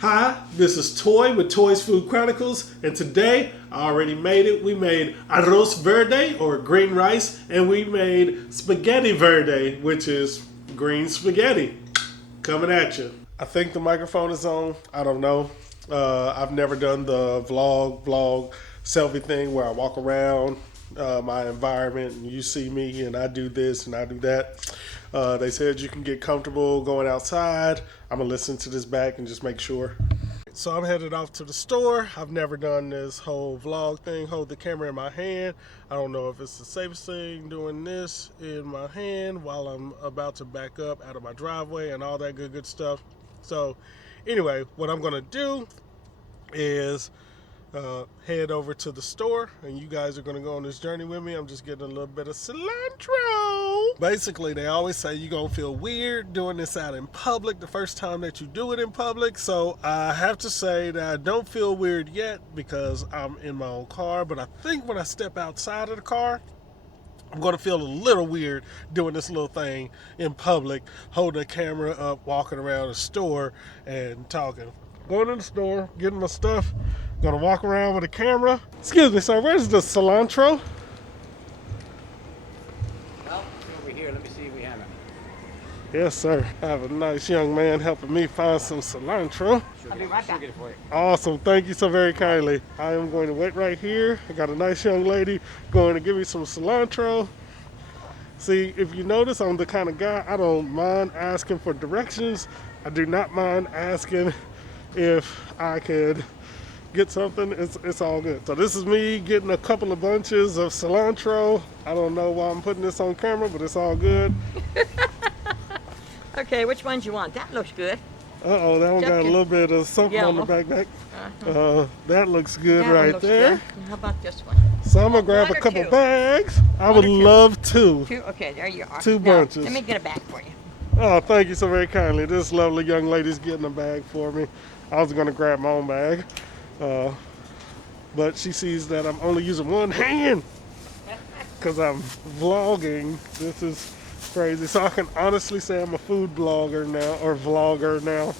Hi, this is Toy with Toy's Food Chronicles, and today I already made it. We made Arroz Verde, or green rice, and we made Spaghetti Verde, which is green spaghetti. Coming at you. I think the microphone is on. I don't know. I've never done the vlog selfie thing where I walk around my environment and you see me and I do this and I do that. They said you can get comfortable going outside. I'm gonna listen to this back and just make sure. So I'm headed off to the store. I've never done this whole vlog thing, hold the camera in my hand. I don't know if it's the safest thing doing this in my hand while I'm about to back up out of my driveway and all that good stuff. So anyway, what I'm gonna do is head over to the store, and you guys are going to go on this journey with me. I'm just getting a little bit of cilantro. Basically, they always say you're going to feel weird doing this out in public the first time that you do it in public. So I have to say that I don't feel weird yet because I'm in my own car, but I think when I step outside of the car, I'm going to feel a little weird doing this little thing in public, holding the camera up, walking around the store and talking. Going in the store, getting my stuff. Gonna walk around with a camera. Excuse me, sir, where's the cilantro? Well, it's over here. Let me see if we have it. Yes, sir. I have a nice young man helping me find some cilantro. I'll be right back. Get it for you. Awesome, thank you so very kindly. I am going to wait right here. I got a nice young lady going to give me some cilantro. See, if you notice, I'm the kind of guy, I don't mind asking for directions. I do not mind asking if I could get something. It's all good. So this is me getting a couple of bunches of cilantro. I don't know why I'm putting this on camera, but it's all good. Okay, which ones you want? That looks good. Uh-oh, that one got a little bit of something on the back. That looks good right there. Good. How about this one? So I'm gonna grab a couple bags. I would love two. Two? Okay, there you are. Two now, bunches. Let me get a bag for you. Oh, thank you so very kindly. This lovely young lady's getting a bag for me. I was gonna grab my own bag. But she sees that I'm only using one hand because I'm vlogging. This is crazy. So I can honestly say I'm a food blogger now, or vlogger now.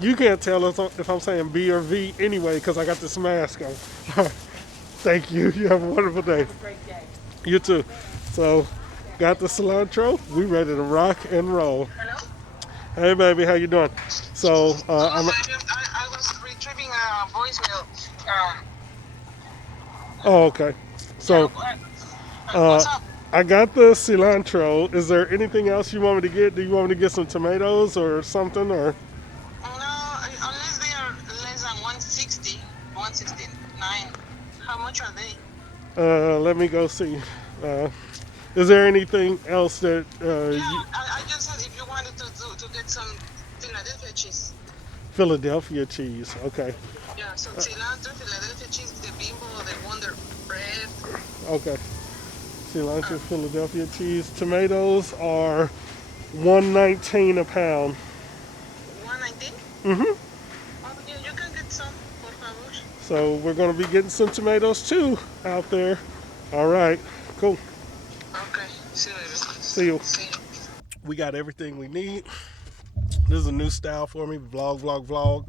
You can't tell if I'm saying B or V anyway because I got this mask on. Thank you. You have a wonderful day. Have a great day. You too. So, got the cilantro. We ready to rock and roll. Hello? Hey, baby. How you doing? So, I was retrieving a voicemail. Oh, okay. So, What's up? I got the cilantro. Is there anything else you want me to get? Do you want me to get some tomatoes or something? Or No, unless they are less than 160, 169. How much are they? let me go see. Is there anything else that I just said if you wanted to get some Philadelphia cheese. Philadelphia cheese? Okay. Yeah, so cilantro, Philadelphia cheese, the bimbo, the Wonder Bread. Okay. Cilantro, Philadelphia cheese. Tomatoes are $1.19 a pound. 119? Mm-hmm. Oh, yeah, you can get some, por favor. So we're going to be getting some tomatoes too out there. All right. Cool. Okay, see you later. See you. See you. We got everything we need. This is a new style for me. Vlog.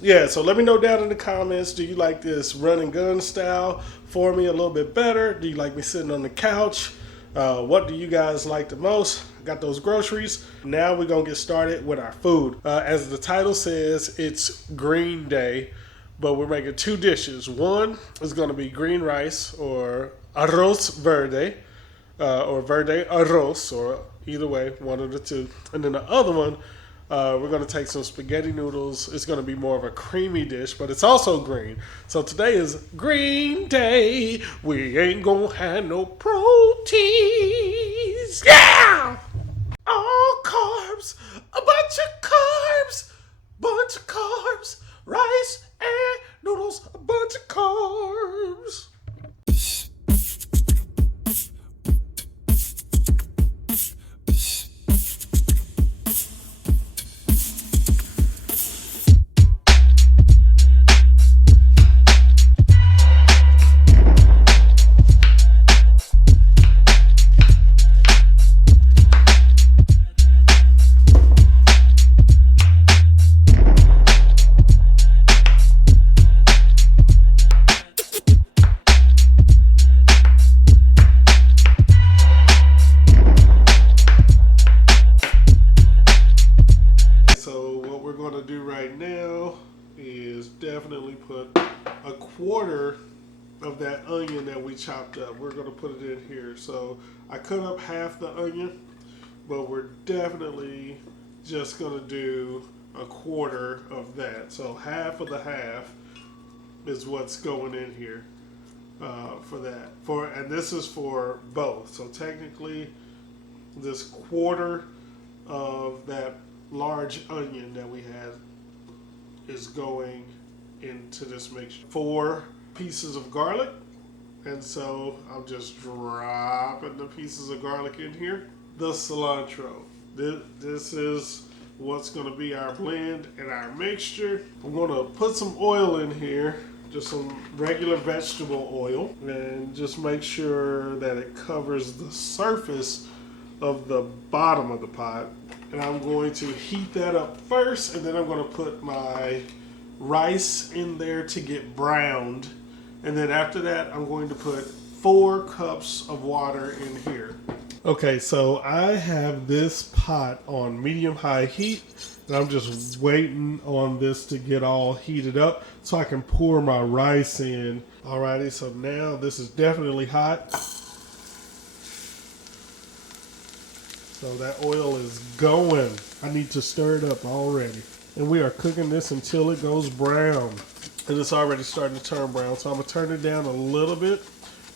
Yeah, so let me know down in the comments. Do you like this run and gun style for me a little bit better? Do you like me sitting on the couch? What do you guys like the most? Got those groceries. Now we're going to get started with our food. As the title says, it's Greenday, but we're making two dishes. One is going to be green rice, or Arroz Verde, or Verde Arroz, or either way, one of the two. And then the other one, we're going to take some spaghetti noodles. It's going to be more of a creamy dish, but it's also green. So today is Green Day. We ain't going to have no proteins. Yeah! All carbs. A bunch of carbs. Rice and noodles. A bunch of carbs. we're going to do right now is definitely put a quarter of that onion that we chopped up. We're going to put it in here. So I cut up half the onion, but we're definitely just going to do a quarter of that. So half of the half is what's going in here for that. And this is for both. So technically, this quarter of that large onion that we had is going into this mixture. 4 pieces of garlic, and so I'm just dropping the pieces of garlic in here. The cilantro. This is what's going to be our blend and our mixture. I'm going to put some oil in here, just some regular vegetable oil, and just make sure that it covers the surface of the bottom of the pot. And I'm going to heat that up first, and then I'm going to put my rice in there to get browned. And then after that, I'm going to put 4 cups of water in here. Okay, so I have this pot on medium-high heat, and I'm just waiting on this to get all heated up so I can pour my rice in. Alrighty, so now this is definitely hot. So that oil is going. I need to stir it up already. And we are cooking this until it goes brown. And it's already starting to turn brown. So I'm going to turn it down a little bit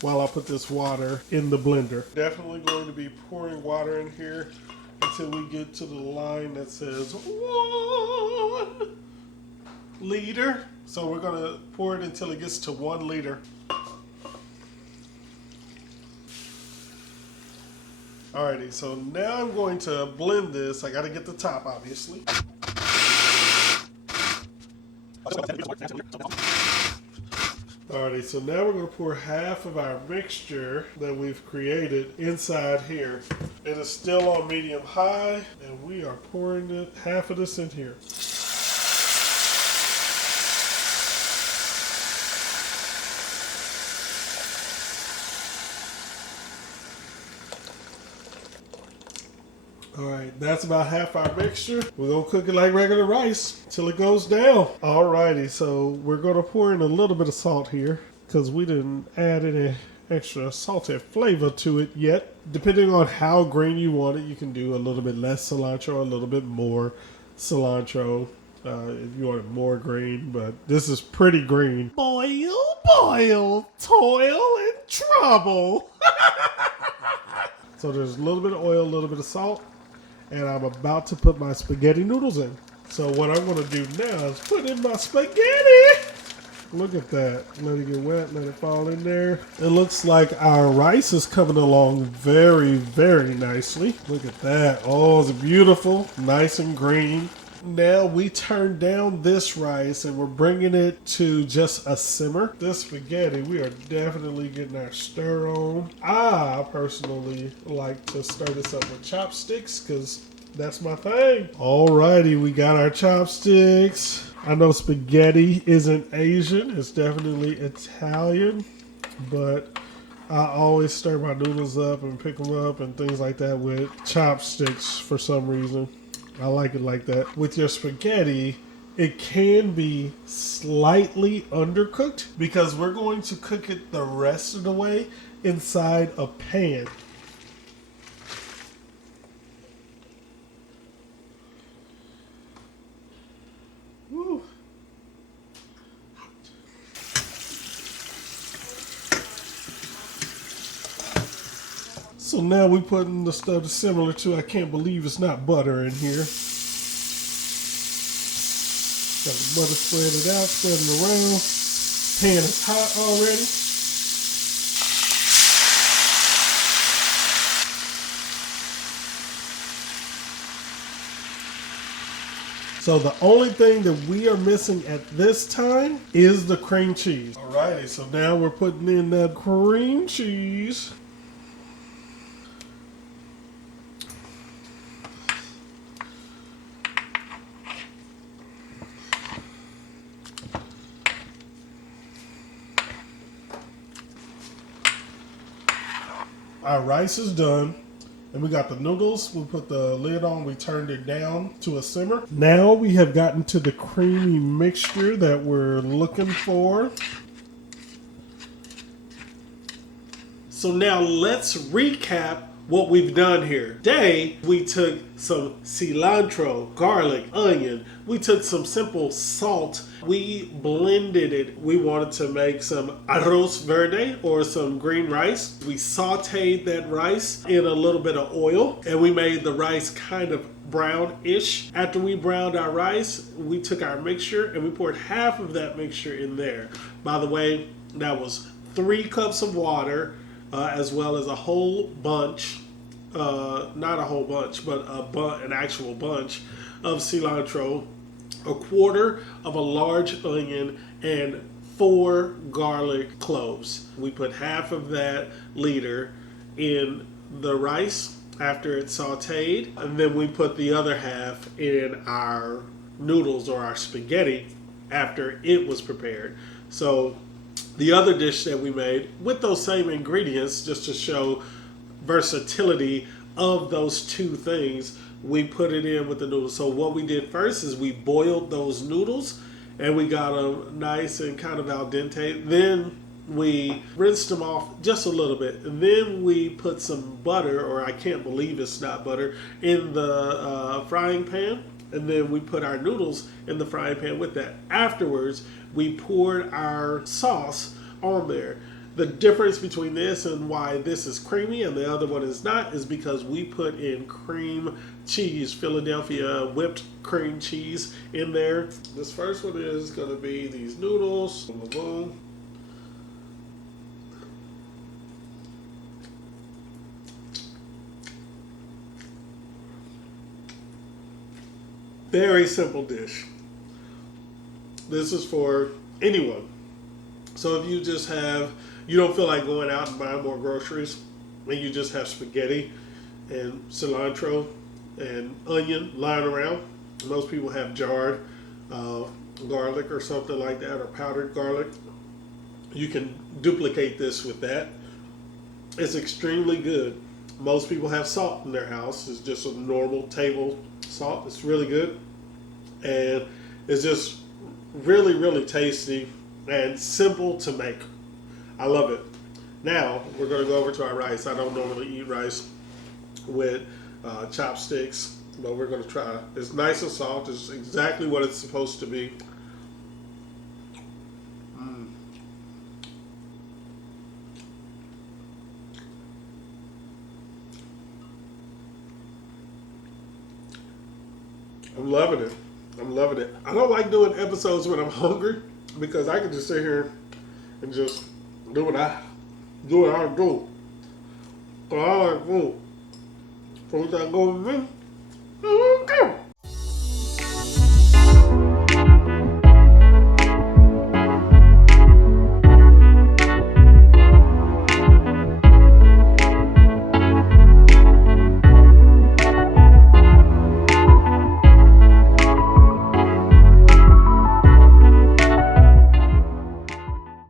while I put this water in the blender. Definitely going to be pouring water in here until we get to the line that says 1 liter. So we're going to pour it until it gets to 1 liter. Alrighty, so now I'm going to blend this. I got to get the top, obviously. Alrighty, so now we're going to pour half of our mixture that we've created inside here. It is still on medium high, and we are pouring half of this in here. Alright, that's about half our mixture. We're going to cook it like regular rice till it goes down. Alrighty, so we're going to pour in a little bit of salt here because we didn't add any extra salty flavor to it yet. Depending on how green you want it, you can do a little bit less cilantro, a little bit more cilantro. If you want it more green, but this is pretty green. Boil, boil, toil and trouble. So there's a little bit of oil, a little bit of salt. And I'm about to put my spaghetti noodles in. So what I'm going to do now is put in my spaghetti. Look at that. Let it get wet. Let it fall in there. It looks like our rice is coming along very, very nicely. Look at that. Oh, it's beautiful. Nice and green. Now we turn down this rice and we're bringing it to just a simmer. This spaghetti, we are definitely getting our stir on. I personally like to stir this up with chopsticks because that's my thing. Alrighty, we got our chopsticks. I know spaghetti isn't Asian, it's definitely Italian, but I always stir my noodles up and pick them up and things like that with chopsticks for some reason. I like it like that. With your spaghetti, it can be slightly undercooked because we're going to cook it the rest of the way inside a pan. Woo. So now we're putting the stuff similar to, I can't believe it's not butter in here. Got the butter spread out, spreading around. Pan is hot already. So the only thing that we are missing at this time is the cream cheese. Alrighty, so now we're putting in that cream cheese. Our rice is done. And we got the noodles. We put the lid on. We turned it down to a simmer. Now we have gotten to the creamy mixture that we're looking for. So now let's recap what we've done here. Today, we took some cilantro, garlic, onion. We took some simple salt. We blended it. We wanted to make some arroz verde or some green rice. We sauteed that rice in a little bit of oil and we made the rice kind of brownish. After we browned our rice, we took our mixture and we poured half of that mixture in there. By the way, that was 3 cups of water, as well as a whole bunch, not a whole bunch, but an actual bunch of cilantro, a quarter of a large onion, and 4 garlic cloves. We put half of that liter in the rice after it's sauteed, and then we put the other half in our noodles or our spaghetti after it was prepared. So the other dish that we made with those same ingredients, just to show versatility of those 2 things, we put it in with the noodles. So what we did first is we boiled those noodles and we got them nice and kind of al dente. Then we rinsed them off just a little bit. And then we put some butter, or I can't believe it's not butter, in the frying pan. And then we put our noodles in the frying pan with that. Afterwards, we poured our sauce on there. The difference between this and why this is creamy and the other one is not is because we put in cream cheese, Philadelphia whipped cream cheese in there. This first one is going to be these noodles. Boom, boom, boom. Very simple dish. This is for anyone. So if you don't feel like going out and buying more groceries, and you just have spaghetti and cilantro and onion lying around. Most people have jarred garlic or something like that, or powdered garlic. You can duplicate this with that. It's extremely good. Most people have salt in their house. It's just a normal table salt. It's really good. And it's just really, really tasty and simple to make. I love it. Now, we're going to go over to our rice. I don't normally eat rice with chopsticks, but we're going to try. It's nice and soft. It's exactly what it's supposed to be. I'm loving it. I'm loving it. I don't like doing episodes when I'm hungry because I can just sit here and just do what I do. So I like food. Food that goes with me.